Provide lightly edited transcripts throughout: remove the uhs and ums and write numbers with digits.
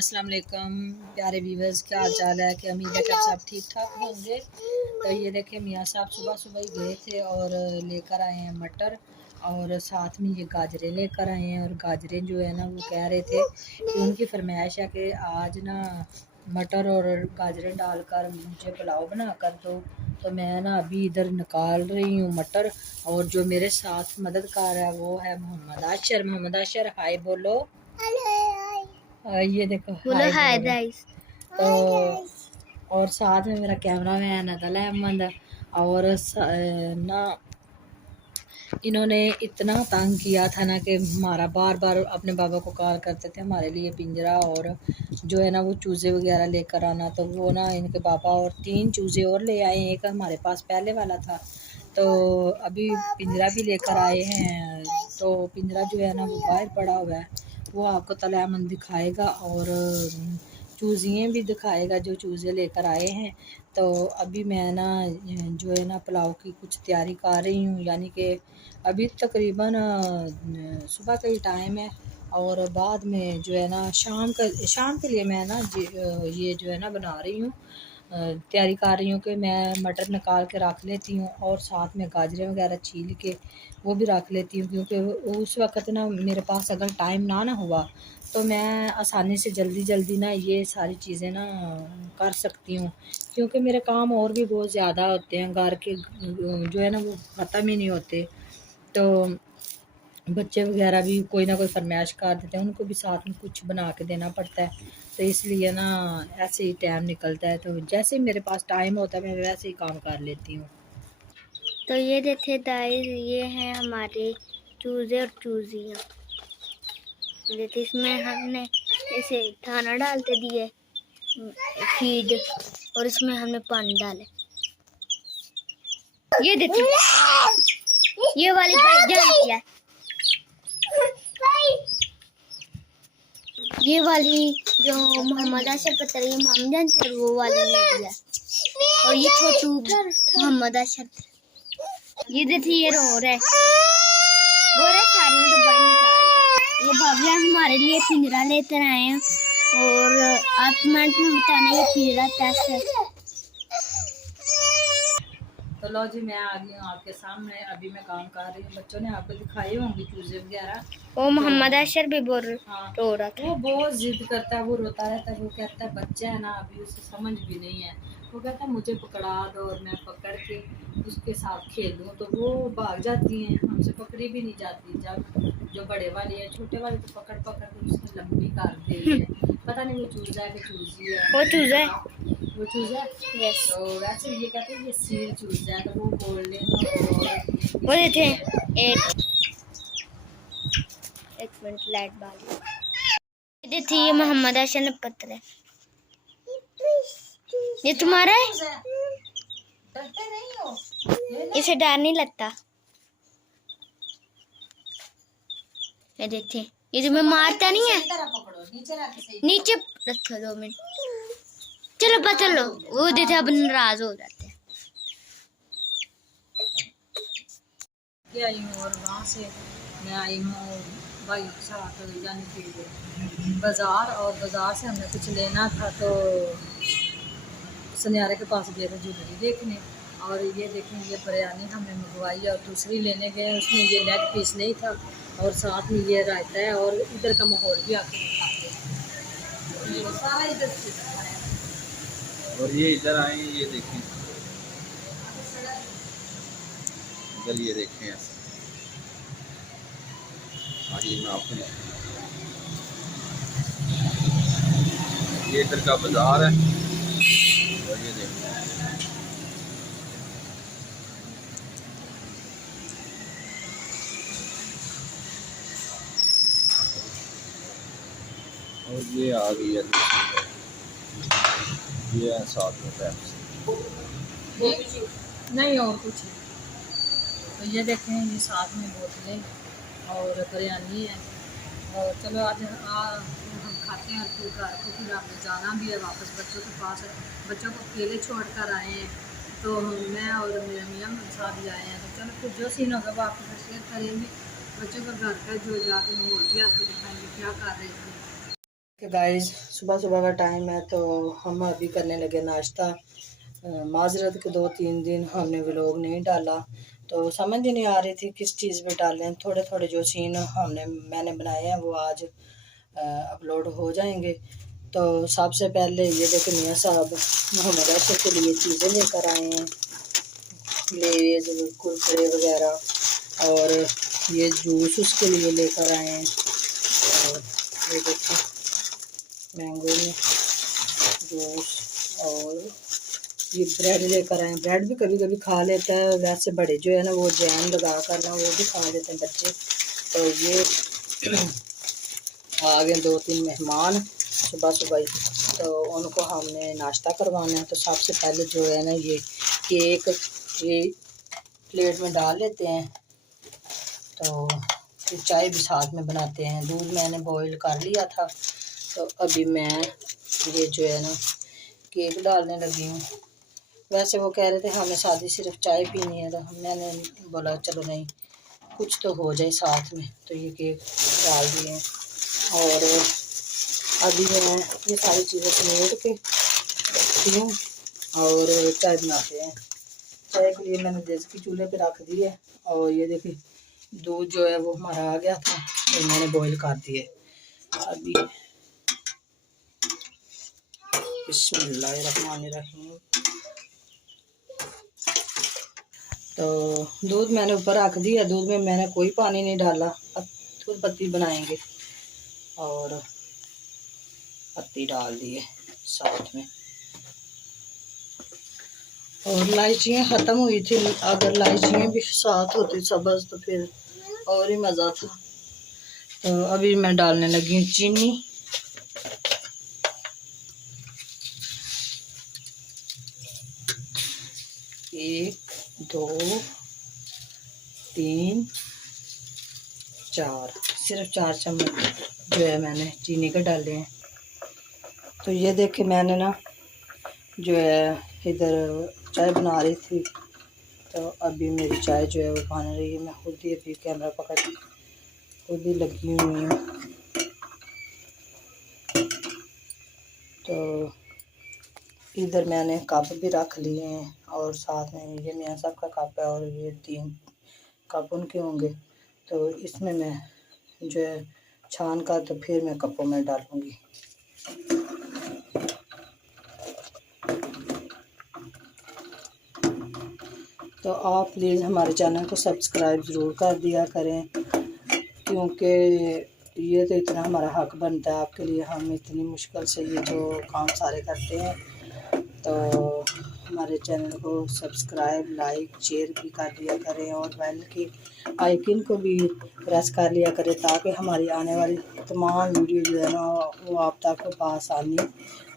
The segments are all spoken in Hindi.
अस्सलाम वालेकुम प्यारे व्यूवर्स, क्या हाल चाल है? कि उम्मीद है कि आप सब ठीक ठाक होंगे। तो ये देखें, मियाँ साहब सुबह सुबह ही गए थे और लेकर आए हैं मटर और साथ में ये गाजरें लेकर आए हैं। और गाजरें जो है ना, वो कह रहे थे कि उनकी फरमाइश है कि आज ना मटर और गाजरें डालकर मुझे पुलाव बना कर दो। तो मैं ना अभी इधर निकाल रही हूँ मटर। और जो मेरे साथ मददगार है वो है मोहम्मद आशर। मोहम्मद आशर, हाय बोलो। ये देखो, बोलो हाय गाइस। तो और साथ में मेरा कैमरा मैन अदल अहमद। और ना इन्होंने इतना तंग किया था ना कि हमारा बार बार अपने बाबा को कॉल करते थे हमारे लिए पिंजरा और जो है ना वो चूज़े वगैरह लेकर आना। तो वो ना इनके पापा और 3 चूज़े और ले आए। एक हमारे पास पहले वाला था, तो अभी पिंजरा भी लेकर आए हैं। तो पिंजरा जो है ना वो बाहर पड़ा हुआ है, वो आपको तलामन दिखाएगा और चूज़ियाँ भी दिखाएगा जो चूज़े लेकर आए हैं। तो अभी मैं ना जो है ना पुलाव की कुछ तैयारी कर रही हूँ, यानी कि अभी तकरीबन सुबह का ही टाइम है और बाद में जो है ना शाम के लिए मैं ना ये जो है ना बना रही हूँ, तैयारी कर रही हूँ कि मैं मटर निकाल के रख लेती हूँ और साथ में गाजरें वगैरह छील के वो भी रख लेती हूँ, क्योंकि उस वक़्त ना मेरे पास अगर टाइम ना हुआ तो मैं आसानी से जल्दी ना ये सारी चीज़ें ना कर सकती हूँ। क्योंकि मेरे काम और भी बहुत ज़्यादा होते हैं घर के, जो है ना वो ख़त्म ही नहीं होते। तो बच्चे वगैरह भी कोई ना कोई फरमाइश कर देते हैं, उनको भी साथ में कुछ बना के देना पड़ता है। तो इसलिए ना ऐसे ही टाइम निकलता है। तो जैसे ही मेरे पास टाइम होता है मैं वैसे ही काम कर लेती हूँ। तो ये देखिए गाइस, ये हैं हमारे चूजे और चूजियाँ। देखिए इसमें हमने इसे खाना डालते दिए, फीड, और इसमें हमने पानी डाले। ये देखिए ये वाली भाईजान किया, ये वाली जो मोहम्मद आशर पर तरी मामजान से वो वाली नहीं दिया। और ये छोटू मोहम्मद आशर, ये देखिए ये रो रहा है, सारी तो बड़ी निकाल रहे। ये भाभी हमारे लिए पिंजरा लेकर आए हैं और आप कमेंट में बताना ये पिंजरा कैसा है। तो लो जी, मैं आ गई हूँ आपके सामने। अभी मैं काम कर रही हूँ। बच्चों ने आपको दिखाए होंगे चूजे वगैरह। वो मोहम्मद आशर भी बोल रो रहा था। वो बहुत जिद करता है, वो रोता रहता है। वो कहता है बच्चा है ना, अभी उसे समझ भी नहीं है। वो कहता है मुझे पकड़ा दो और मैं पकड़ के उसके साथ खेलूँ। तो वो भाग जाती हैं, हमसे पकड़ी भी नहीं जाती। जब जो बड़े वाली है, छोटे वाले तो पकड़ पकड़ के उसने लंबी कर दी है। पता नहीं वो चूजा है कि चूजी है। वो चूजा है, वो चूजा है। यस। तो वैसे ये कहते हैं ये सील चूजा है, तो वो बोल लें। वो देखे एक मिनट लाइट बाल, ये थी ये मोहम्मद आशर ने पत्र है। ये तुम्हारा है? डरते नहीं हो? इसे डर नहीं लगता। ये देखिए, ये तुम्हें मारता नहीं है। नीचे रखो 2 मिनट। चलो पता लो, वो देखिए अब नाराज हो जाते हैं। आई हूँ और वहाँ से मैं आई हूँ भाई के साथ, यानी कि बाज़ार। और बाज़ार से हमने कुछ लेना था तो सुनियारे के पास गए थे ज्वेलरी देखने। और ये देखें, ये बिरयानी हमने मंगवाई और दूसरी लेने गए, उसमें ये लेग पीस नहीं था और साथ में ये रायता है। और इधर का माहौल भी आके दिखाते हैं। ये सारा इधर से दिखाया। और ये इधर आए, ये देखें इधर, ये देखें आइए मैं आपको ये इधर का बाजार है। और ये देखें, और ये आ गई है, ये है साथ में पैप्सी। नहीं और कुछ नहीं। तो ये देखें, ये साथ में बोतलें और बिरयानी है। और चलो आज हम खाते हैं और फिर घर को फिर हमें जाना भी है वापस बच्चों के पास। बच्चों को अकेले छोड़ कर आए हैं, तो मैं और मेरे मियाँ साहब भी आए हैं। तो चलो फिर जो सीन होगा वो आपके साथ शेयर करेंगे। बच्चों का घर का जो जाके माहौल भी आपको दिखाएंगे क्या कर रहे थे। गाइस सुबह सुबह का टाइम है तो हम अभी करने लगे नाश्ता। माजरत के 2-3 दिन हमने व्लॉग नहीं डाला तो समझ ही नहीं आ रही थी किस चीज़ में डालें। थोड़े थोड़े जो सीन मैंने बनाए हैं वो आज अपलोड हो जाएंगे। तो सबसे पहले ये देखो मियाँ साहब मोहम्मद अशर के लिए चीज़ें लेकर आए हैं, लेज कुरकुरे वगैरह, और ये जूस उसके लिए लेकर आए हैं। और ये देखो मैंगो में जूस, और ये ब्रेड लेकर आए। ब्रेड भी कभी कभी खा लेता है, वैसे बड़े जो है ना वो जैम लगा कर ना वो भी खा लेते हैं बच्चे। तो ये आ गए 2-3 मेहमान सुबह सुबह ही, तो उनको हमने नाश्ता करवाना है। तो सबसे पहले जो है ना ये केक ये प्लेट में डाल लेते हैं, तो फिर चाय भी साथ में बनाते हैं। दूध मैंने बॉईल कर लिया था, तो अभी मैं ये जो है ना केक डालने लगी हूँ। वैसे वो कह रहे थे हमें सादी सिर्फ चाय पीनी है, तो मैंने बोला चलो नहीं कुछ तो हो जाए साथ में, तो ये केक डाल दिए हैं। और अभी मैं ये सारी चीज़ें समेट के रखती हूँ और चाय बनाते हैं। चाय के लिए मैंने देसी चूल्हे पे रख दी है, और ये देखिए दूध जो है वो हमारा आ गया था तो मैंने बॉईल कर दिए। अभी बिस्मिल्लाहिर्रहमानिर्रहीम। तो दूध मैंने ऊपर रख दिया, दूध में मैंने कोई पानी नहीं डाला। अब दूध पत्ती बनाएंगे और पत्ती डाल दिए साथ में। और इलायचियाँ ख़त्म हुई थी, अगर इलायचियाँ भी साथ होती सब्ज़ तो फिर और ही मज़ा था। तो अभी मैं डालने लगी हूँ चीनी। 1 2 3 4 सिर्फ 4 चम्मच जो है मैंने चीनी के डाले हैं। तो ये देखे मैंने ना जो है इधर चाय बना रही थी, तो अभी मेरी चाय जो है वो बन रही है। मैं खुद ही अभी कैमरा पकड़ खुद ही लगी हुई हूँ। तो इधर मैंने कप भी रख लिए हैं, और साथ में ये मियाँ साहब का कप है और ये 3 कप उनके होंगे। तो इसमें मैं जो है छान का तो फिर मैं कपों में डालूँगी। तो आप प्लीज़ हमारे चैनल को सब्सक्राइब ज़रूर कर दिया करें, क्योंकि ये तो इतना हमारा हक बनता है आपके लिए। हम इतनी मुश्किल से ये जो काम सारे करते हैं, तो हमारे चैनल को सब्सक्राइब लाइक शेयर भी कर लिया करें, और बेल की आइकन को भी प्रेस कर लिया करें, ताकि हमारी आने वाली तमाम वीडियो जो है ना वो आप तक आसानी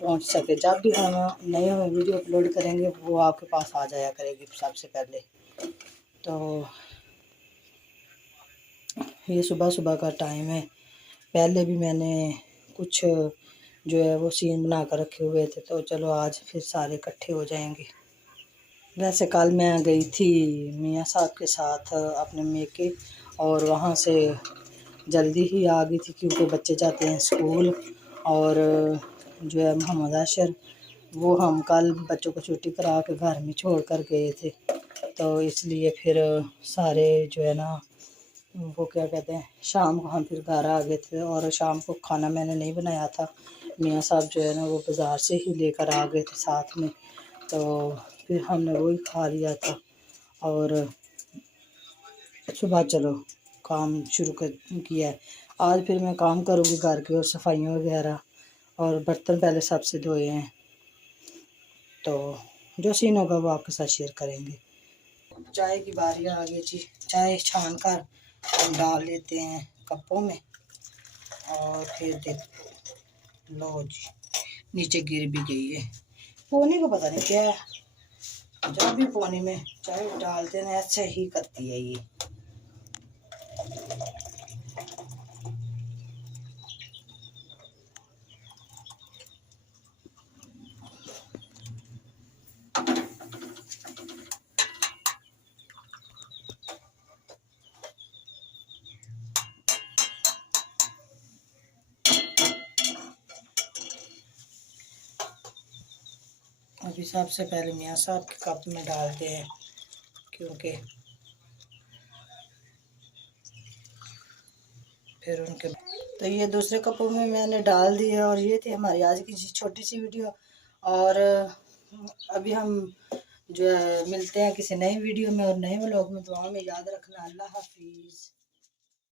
पहुंच सके। जब भी हम नए वीडियो अपलोड करेंगे वो आपके पास आ जाया करेगी सबसे पहले। तो ये सुबह सुबह का टाइम है। पहले भी मैंने कुछ जो है वो सीन बना कर रखे हुए थे, तो चलो आज फिर सारे इकट्ठे हो जाएंगे। वैसे कल मैं गई थी मियाँ साहब के साथ अपने मेके, और वहाँ से जल्दी ही आ गई थी क्योंकि बच्चे जाते हैं स्कूल। और जो है मोहम्मद अशर वो हम कल बच्चों को छुट्टी करा के घर में छोड़ कर गए थे, तो इसलिए फिर सारे जो है ना वो क्या कहते हैं शाम को हम फिर घर आ गए थे। और शाम को खाना मैंने नहीं बनाया था, मियाँ साहब जो है ना वो बाज़ार से ही लेकर आ गए थे साथ में, तो फिर हमने वही खा लिया था। और सुबह चलो काम शुरू कर किया है। आज फिर मैं काम करूँगी घर की और सफाइयाँ वगैरह, और बर्तन पहले सबसे धोए हैं। तो जो सीन होगा वो आपके साथ शेयर करेंगे। चाय की बारी आ गई जी, चाय छान कर हम डाल लेते हैं कपों में, और फिर देख लो जी नीचे गिर भी गई है। पोनी को पता नहीं क्या है, जब भी पोनी में चाय डालते हैं ऐसा ही करती है ये। अभी सबसे पहले मियाँ साहब के कप में डालते हैं, क्योंकि फिर उनके तो ये दूसरे कपों में मैंने डाल दिया। और ये थी हमारी आज की छोटी सी वीडियो। और अभी हम जो है मिलते हैं किसी नई वीडियो में और नए व्लॉग में। दुआ में याद रखना। अल्लाह हाफिज़।